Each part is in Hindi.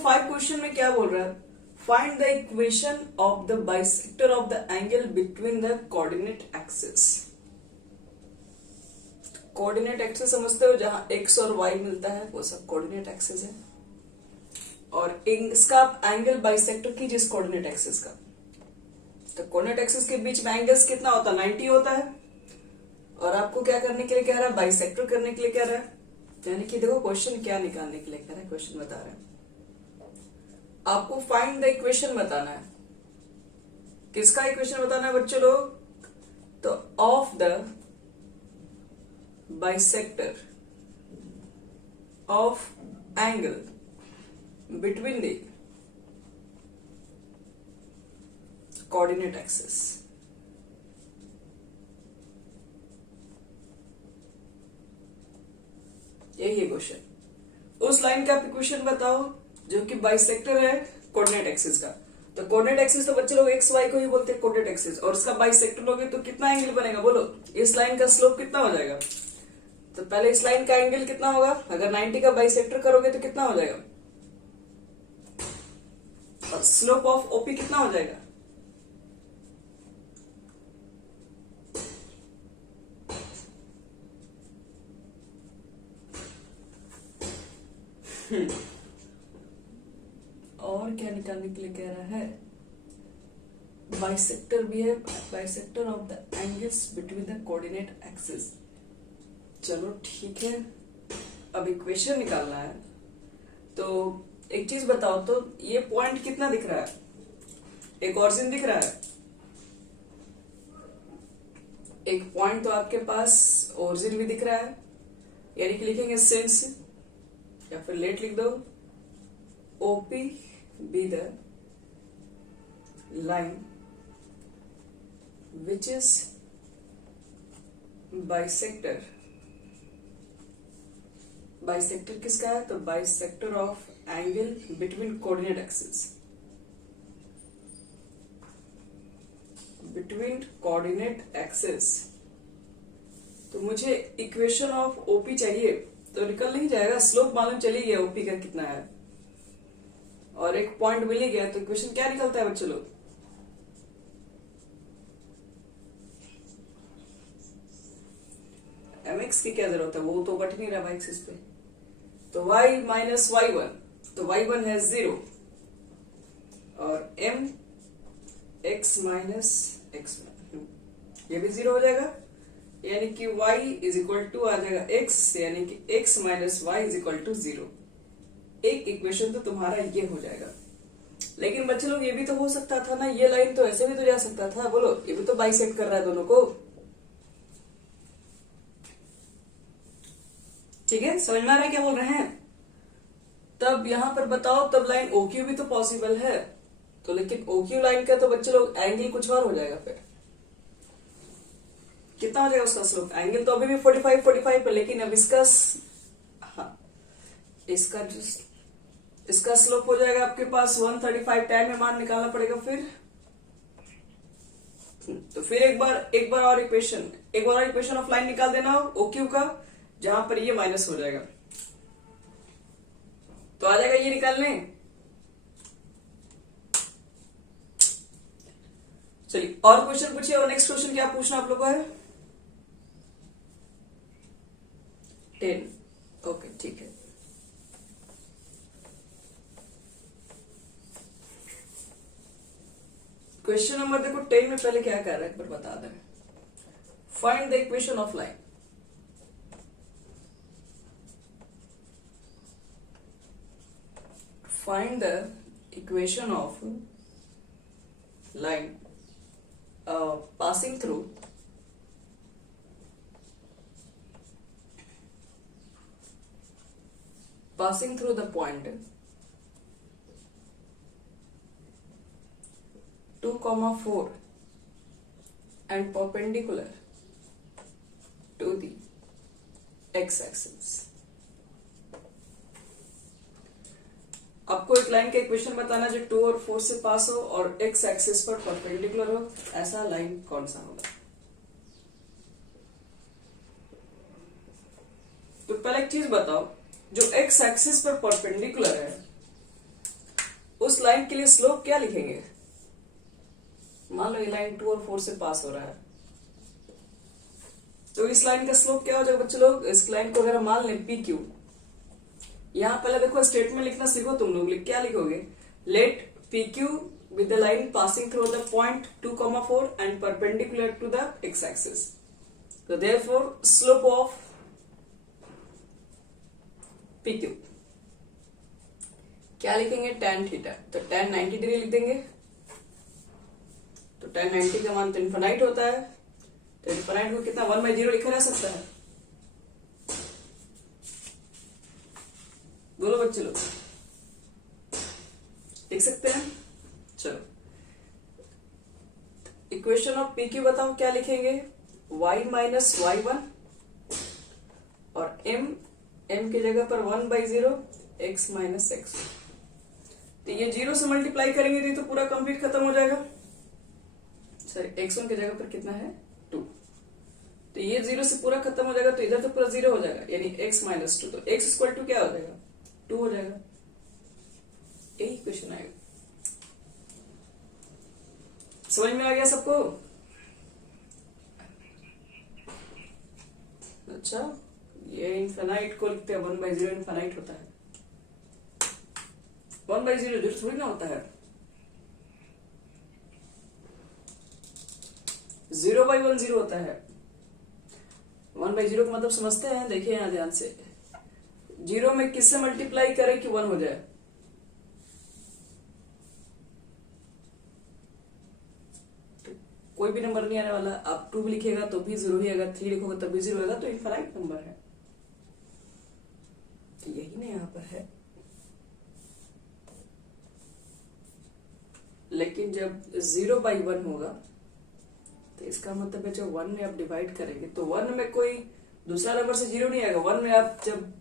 5 क्वेश्चन में क्या बोल रहा है? Find the equation of the bisector of the angle between the coordinate axis. Coordinate axis समझते हो, जहां x और y मिलता है वो सब कोऑर्डिनेट एक्सिस है। और इसका आप एंगल बाइसेक्टर कीजिए इस कोऑर्डिनेट एक्सिस का। तो कोऑर्डिनेट एक्सिस के बीच में एंगल्स कितना होता है? 90 होता है। और आपको क्या करने के लिए कह रहा है? बाइसेक्टर करने के लिए कह रहा है। यानी कि देखो क्वेश्चन क्या निकालने के लिए कह रहा है, क्वेश्चन बता रहा है आपको फाइंड द इक्वेशन बताना है। किसका इक्वेशन बताना है बच्चों लोग? तो of the bisector of angle between the coordinate axis. यही है क्वेश्चन। उस लाइन का आप इक्वेशन बताओ जो कि बाइसेक्टर है कोऑर्डिनेट एक्सिस का। तो कोऑर्डिनेट एक्सिस तो बच्चे लोग एक्स वाई को ही बोलते हैं कोऑर्डिनेट एक्सिस, और उसका बाइसेक्टर लोगे तो कितना एंगल बनेगा बोलो? इस लाइन का स्लोप कितना हो जाएगा? तो पहले इस लाइन का एंगल कितना होगा? अगर 90 का बाइसेक्टर करोगे तो कितना हो जाएगा? और स्लोप ऑफ ओपी कितना हो जाएगा? और क्या निकालने के लिए कह रहा है? बाइसेक्टर भी है, bisector of the angles between the coordinate axis. चलो ठीक है, अब इक्वेशन निकालना है। तो एक चीज बताओ, तो ये पॉइंट कितना दिख रहा है? एक ऑरिजिन दिख रहा है, एक पॉइंट तो आपके पास ऑरिजिन भी दिख रहा है। यानी कि लिखेंगे सिंस, या फिर लेट लिख दो, OP be the line which is bisector. Bisector किसका है? तो bisector of angle between coordinate axis, between coordinate axis. तो मुझे इक्वेशन ऑफ ओपी चाहिए, तो निकल नहीं जाएगा। स्लोप मालूम चली गया ओपी का कितना है, और एक पॉइंट मिल ही गया, तो इक्वेशन क्या निकलता है बच्चों लोग? mx की क्या जरूरत है, वो तो बट नहीं रहा एक्सिस पे। तो y माइनस y1, तो y1 है 0, और m x माइनस x1 ये भी 0 हो जाएगा। यानी कि y इज इक्वल टू आ जाएगा x, यानी कि x minus y is equal to 0। एक इक्वेशन तो तुम्हारा ये हो जाएगा। लेकिन बच्चे लोग ये भी तो हो सकता था ना, ये लाइन तो ऐसे भी तो जा सकता था। बोलो, ये भी तो बाइसेक्ट कर रहा है दोनों को। ठीक है, समझ में आ रहा है क्या बोल रहे हैं? तब यहां पर बताओ, तब लाइन OQ भी तो पॉसिबल है। तो लेकिन OQ लाइन का तो बच्चे लोग एंगल कुछ और हो जाएगा। फिर कितना हो जाएगा उसका स्लोप? एंगल तो अभी भी 45 है, लेकिन अब इसका इसका स्लोप हो जाएगा आपके पास 135। टाइम में मान निकालना पड़ेगा फिर। तो फिर एक बार और इक्वेशन ऑफ लाइन निकाल देना OQ का, जहां पर ये माइनस हो जाएगा। तो आ जाएगा ये निकालने। चलिए और क्वेश्चन पूछिए। और नेक्स्ट क्वेश्चन क्या पूछना आप लोगों को है? 10। ओके ठीक है। क्वेश्चन नंबर देखो 10 में पहले क्या कर रहा है एक बार बता दें। Find the equation of line. Find the equation of line passing through the point 2,4 and perpendicular to the x-axis। आपको एक लाइन का इक्वेशन बताना जो 2 और 4 से पास हो और x एक्सिस पर परपेंडिकुलर हो। ऐसा लाइन कौन सा होगा? तो पहले एक चीज बताओ, जो x एक्सिस पर परपेंडिकुलर है उस लाइन के लिए स्लोप क्या लिखेंगे? मान लो ये लाइन 2 और 4 से पास हो रहा है, तो इस लाइन का स्लोप क्या हो जाएगा बच्चे लोग? इस लाइन को अगर हम मान लें पी क्यू, यहां पहले देखो स्टेटमेंट लिखना सीखो तुम लोग। क्या लिखोगे? Let P Q with the line passing through the point 2, 4 and perpendicular to the x-axis. So therefore slope of PQ क्या लिखेंगे? tan theta. तो tan 90 डिग्री लिख देंगे। तो tan 90 का मान तो इनफाइनाइट होता है, तो इनफाइनाइट को कितना 1/0 लिखा जा सकता है? बोलो बच्चे लोग, लिख सकते हैं? चलो इक्वेशन ऑफ पी क्यू बताओ क्या लिखेंगे? y माइनस y1 और m की जगह पर 1/0 x माइनस x। तो ये 0 से मल्टीप्लाई करेंगे तो ये तो पूरा कंप्लीट खत्म हो जाएगा। सॉरी, x1 की जगह पर कितना है? 2। तो ये 0 से पूरा खत्म हो जाएगा, तो इधर तो पूरा 0 हो जाएगा, यानी x माइनस 2। तो x इक्वल टू क्या हो जाएगा? 2 हो जाएगा। यही क्वेश्चन आएगा। समझ में आ गया सबको? अच्छा, ये इनफाइनाइट को लिखते हैं 1/0। इनफाइनाइट होता है 1/0, जो थोड़ी ना होता है। 0/1 0 होता है। 1/0 का मतलब समझते हैं? देखिए यहां ध्यान से, 0 में किससे मल्टीप्लाई करें कि 1 हो जाए? कोई भी नंबर नहीं आने वाला। आप 2 भी लिखेगा तो भी 0 ही आएगा, 3 लिखोगे तब भी 0 आएगा, तो इनफाइनाइट नंबर है। तो यही ना यहां पर है। लेकिन जब 0/1 होगा तो इसका मतलब है जब 1 में आप डिवाइड करेंगे तो 1 में कोई दूसरा नंबर से 0 नहीं आएगा। 1 में आप जब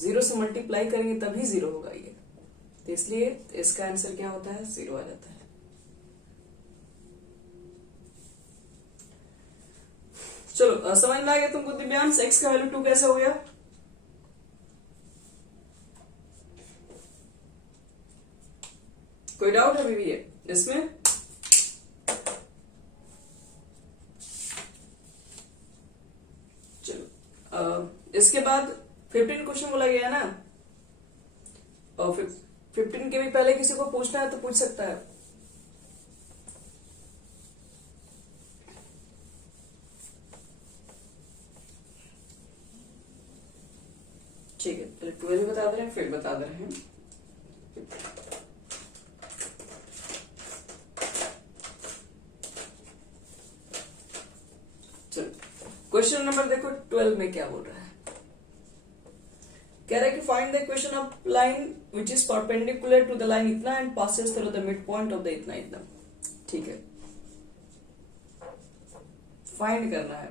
0 से मल्टीप्लाई करेंगे तभी 0 होगा ये। तो इसलिए इसका आंसर क्या होता है? 0 आ जाता है। चलो समझ में आ गया तुमको दिव्यांश x का वैल्यू 2 कैसे हो गया? कोई डाउट अभी भी है इसमें? चलो इसके बाद 15 क्वेश्चन बोला गया ना, और 15 के भी पहले किसी को पूछना है तो पूछ सकता है। ठीक है, पहले 12 बता दे रहे हैं, फिर बता दे रहे हैं। चलो क्वेश्चन नंबर देखो 12 में क्या बोल रहा है। कह रहा है कि find the equation of line which is perpendicular to the line इतना and passes through the mid point of the इतना इतना। ठीक है, फाइंड करना है।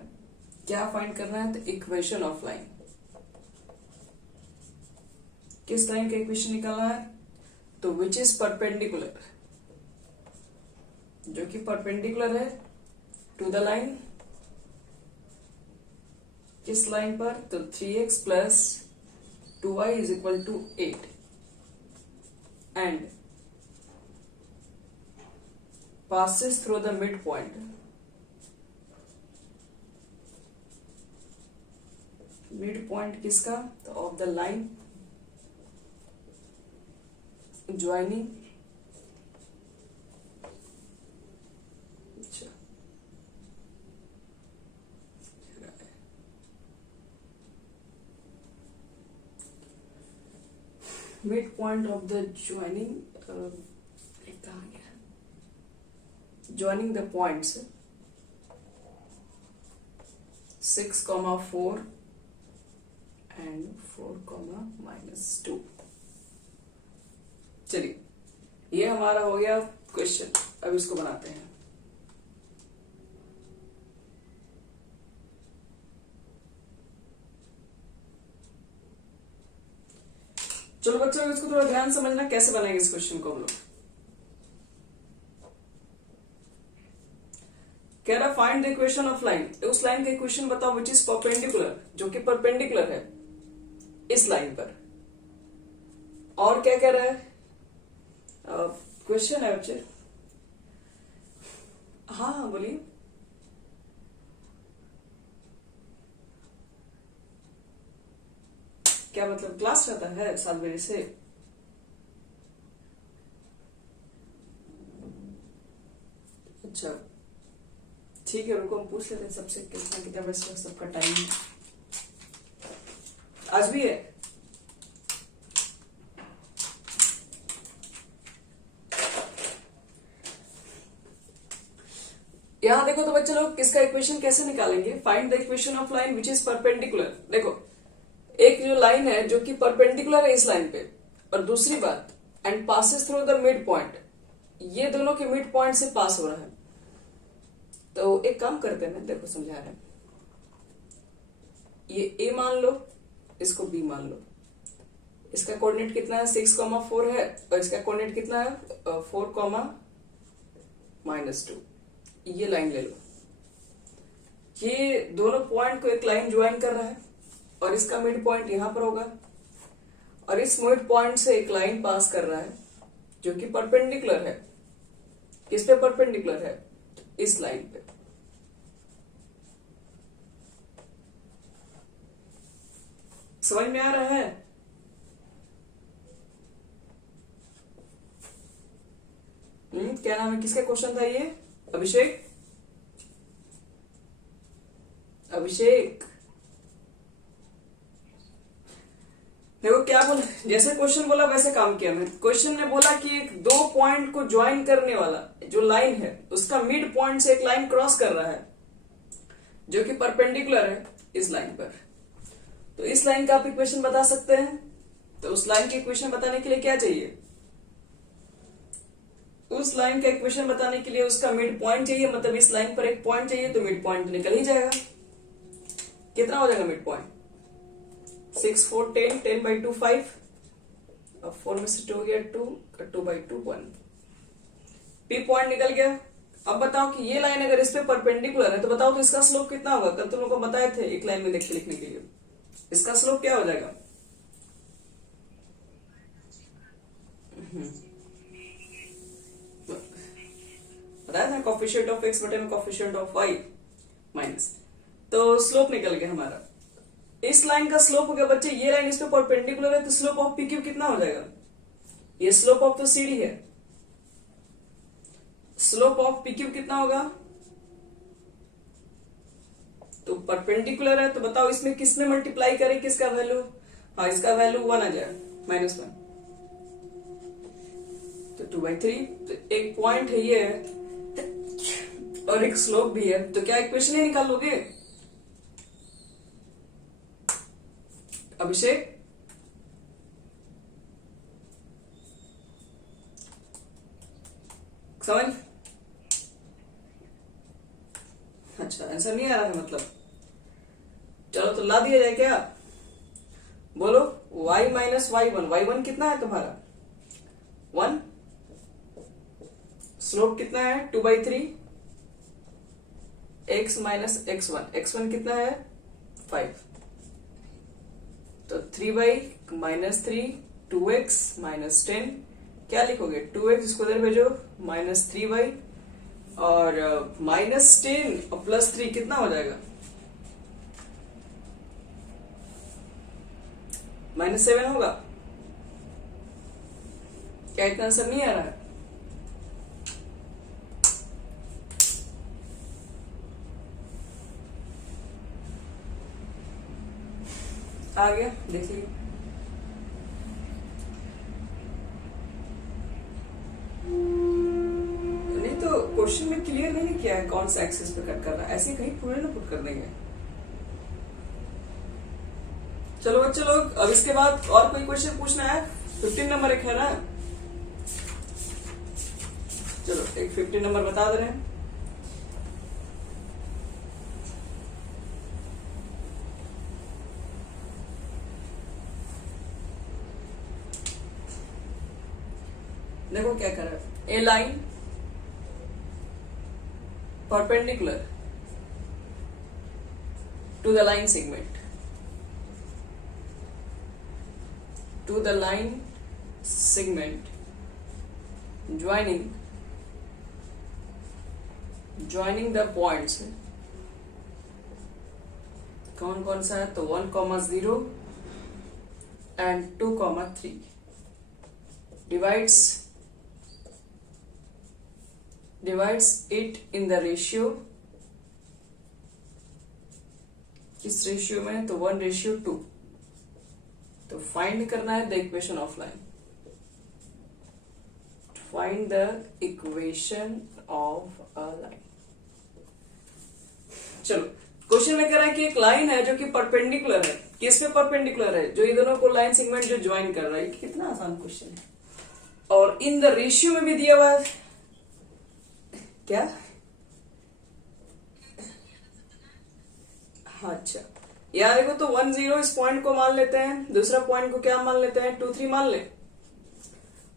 क्या फाइंड करना है? तो इक्वेशन ऑफ लाइन। किस लाइन का इक्वेशन निकालना है? तो विच इज परपेंडिकुलर, जो कि परपेंडिकुलर है टू द लाइन। किस लाइन पर? तो 3x plus 2y is equal to 8 and passes through the midpoint. Midpoint किसका? तो of the line joining midpoint of the joining joining the points 6, 4 and 4, -2। चलिए ये हमारा हो गया क्वेश्चन। अब इसको बनाते हैं। चलो बच्चों इसको थोड़ा ध्यान समझना, कैसे बनाएंगे इस क्वेश्चन को हम लोग। कह रहा find the equation of line. उस लाइन का इक्वेशन बताओ विच इज परपेंडिकुलर, जो कि परपेंडिकुलर है इस लाइन पर। और क्या कह रहा है? क्वेश्चन है बच्चे। हाँ हाँ बोलिए। क्या मतलब क्लास रहता है 7 बजे से? अच्छा ठीक है, रुको हम पूछ लेते हैं सबसे कितना कितना बजे सबका टाइम है। आज भी है? यहां देखो तो बच्चे लोग इसका इक्वेशन कैसे निकालेंगे। Find the equation of line which is perpendicular. देखो एक जो लाइन है जो कि परपेंडिकुलर है इस लाइन पे, और दूसरी बात and passes through the mid point, ये दोनों के मिड पॉइंट से पास हो रहा है। तो एक काम करते हैं, देखो समझा रहे हैं, ये ए मान लो, इसको बी मान लो। इसका कोऑर्डिनेट कितना है 6,4 है, और इसका कोऑर्डिनेट कितना है 4,-2। ये लाइन ले लो, ये दोनों पॉइंट को एक लाइन ज्वाइन कर रहा है, और इसका मिड पॉइंट यहां पर होगा, और इस मिड पॉइंट से एक लाइन पास कर रहा है जो कि परपेंडिकुलर है। किस पे परपेंडिकुलर है? इस लाइन पे। समझ में आ रहा है? क्या नाम है, किसका क्वेश्चन था ये? अभिषेक? अभिषेक देखो क्या बोला, जैसे क्वेश्चन बोला वैसे काम किया मैं। क्वेश्चन ने बोला कि एक दो पॉइंट को ज्वाइन करने वाला जो लाइन है उसका मिड पॉइंट से एक लाइन क्रॉस कर रहा है जो कि परपेंडिकुलर है इस लाइन पर। तो इस लाइन का आप इक्वेशन बता सकते हैं। तो उस लाइन की इक्वेशन बताने के लिए क्या चाहिए? उस लाइन का इक्वेशन बताने के लिए उसका मिड पॉइंट चाहिए, मतलब इस लाइन पर एक पॉइंट चाहिए, तो मिड पॉइंट निकल ही जाएगा। कितना हो जाएगा मिड पॉइंट? 6, 4, 10, 10/2 5, अब 4 में से 2 हो गया 2, 2/2 1। पी पॉइंट निकल गया। अब बताओ कि ये लाइन अगर इस पे परपेंडिकुलर है तो बताओ तो इसका स्लोप कितना होगा? कल तुम लोग को बताए थे एक लाइन में देख के लिखने के लिए। इसका स्लोप क्या हो जाएगा? बताया था कोफिशिएंट ऑफ x बटे में कोफिशिएंट ऑफ y माइनस, तो स्लोप निकल गया हमारा। इस लाइन का स्लोप हो गया बच्चे, ये लाइन इस पे परपेंडिकुलर है, तो स्लोप ऑफ PQ कितना हो जाएगा? ये स्लोप ऑफ तो CD है, स्लोप ऑफ PQ कितना होगा? तो परपेंडिकुलर है, तो बताओ इसमें किस में मल्टीप्लाई करें, किसका वैल्यू? हाँ इसका वैल्यू 1 आ जाए, -1, तो 2/3। तो एक पॉइंट है ये और एक स्लोप भी है, तो क्या इक्वेशन ही निकाल लोगे अभिषेक? समझ? अच्छा आंसर नहीं आ रहा है मतलब, चलो तो ला दिया जाए क्या? बोलो y - y1, y1 कितना है तुम्हारा? 1। स्लोप कितना है? 2/3। x - x1, x1 कितना है? 5। तो 3y - 2x - 10, क्या लिखोगे? 2x इसको इधर भेजो, -3y, और -10 और +3 कितना हो जाएगा? -7 होगा। क्या इतना आंसर नहीं आ रहा है? आ गया, देखिए नहीं तो क्वेश्चन में क्लियर नहीं किया है कौन सा एक्सिस पे कट कर रहा है, ऐसे कहीं पूरे ना पुट कर देंगे। चलो बच्चे लोग, अब इसके बाद और कोई क्वेश्चन पूछना है? 15 नंबर एक है ना, चलो एक 15 नंबर बता दे रहे हैं। देखो क्या कर रहा है, a line perpendicular to the line segment, to the line segment joining the points कौन कौन सा है, तो 1,0 and 2,3 divides it in the ratio, किस रेशियो में, तो 1:2। तो फाइंड करना है the equation of line, find the equation of a line. चलो क्वेश्चन में कह रहा है कि एक लाइन है जो कि परपेंडिकुलर है, किस पे परपेंडिकुलर है, जो ये दोनों को लाइन सेगमेंट जो ज्वाइन कर रहा है। कितना आसान क्वेश्चन है, और इन द रेशियो में भी दिया हुआ है क्या। हाँ अच्छा, यहाँ देखो तो 1,0 इस पॉइंट को मान लेते हैं, दूसरा पॉइंट को क्या मान लेते हैं, 2,3 मान ले,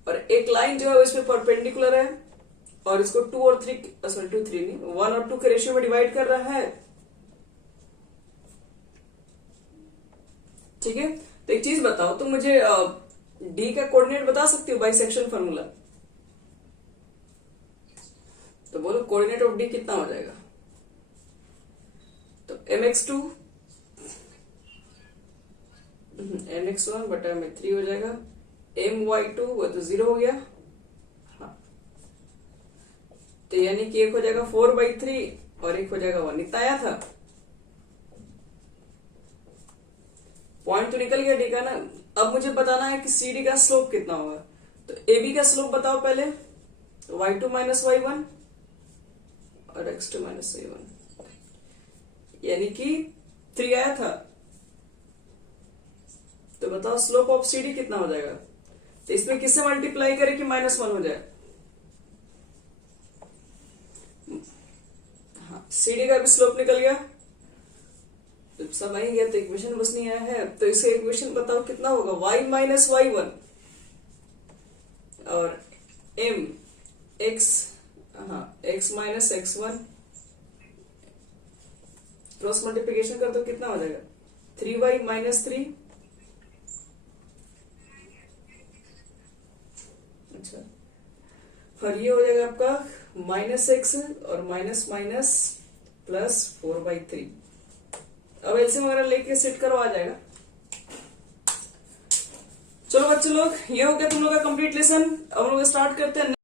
और एक लाइन जो है इसमें परपेंडिकुलर है और इसको 2 और 3 सॉरी 2 3 नहीं 1 और 2 के रेशियो में डिवाइड कर रहा है। ठीक है, तो एक चीज बताओ, तो मुझे डी का कोऑर्डिनेट बता सकती हो बाइसेक्शन फॉर्मूला, तो बोलो कोऑर्डिनेट ऑफ डी कितना हो जाएगा। तो mx2 mx1 बटा m3 हो जाएगा, my2 वो तो 0 हो गया। हाँ, तो यानी कि एक हो जाएगा 4/3 और एक हो जाएगा 1, इतना आया था। पॉइंट तो निकल गया डी का ना। अब मुझे बताना है कि सी डी का स्लोप कितना होगा, तो ए बी का स्लोप बताओ पहले, तो y2 माइनस y1 और x2 माइनस y1, यानी कि 3 आया था। तो बताओ स्लोप ऑफ सी डी कितना हो जाएगा, तो इसमें किससे मल्टीप्लाई करें कि -1 हो जाए। हाँ, सी डी का भी स्लोप निकल गया, जब सब आई गया तो इक्वेशन बस नहीं आया है। तो इसका इक्वेशन बताओ कितना होगा, y माइनस y1 और m x, हाँ x minus x1, cross multiplication कर दो कितना हो जाएगा, 3y माइनस 3। अच्छा, और ये हो जाएगा आपका -x और माइनस माइनस प्लस 4/3। अब एलसीएम वगैरह लेके सेट करो, आ जाएगा। चलो बच्चे लोग, ये हो गया तुम लोग का कंप्लीट लेसन। अब हम लोग स्टार्ट करते हैं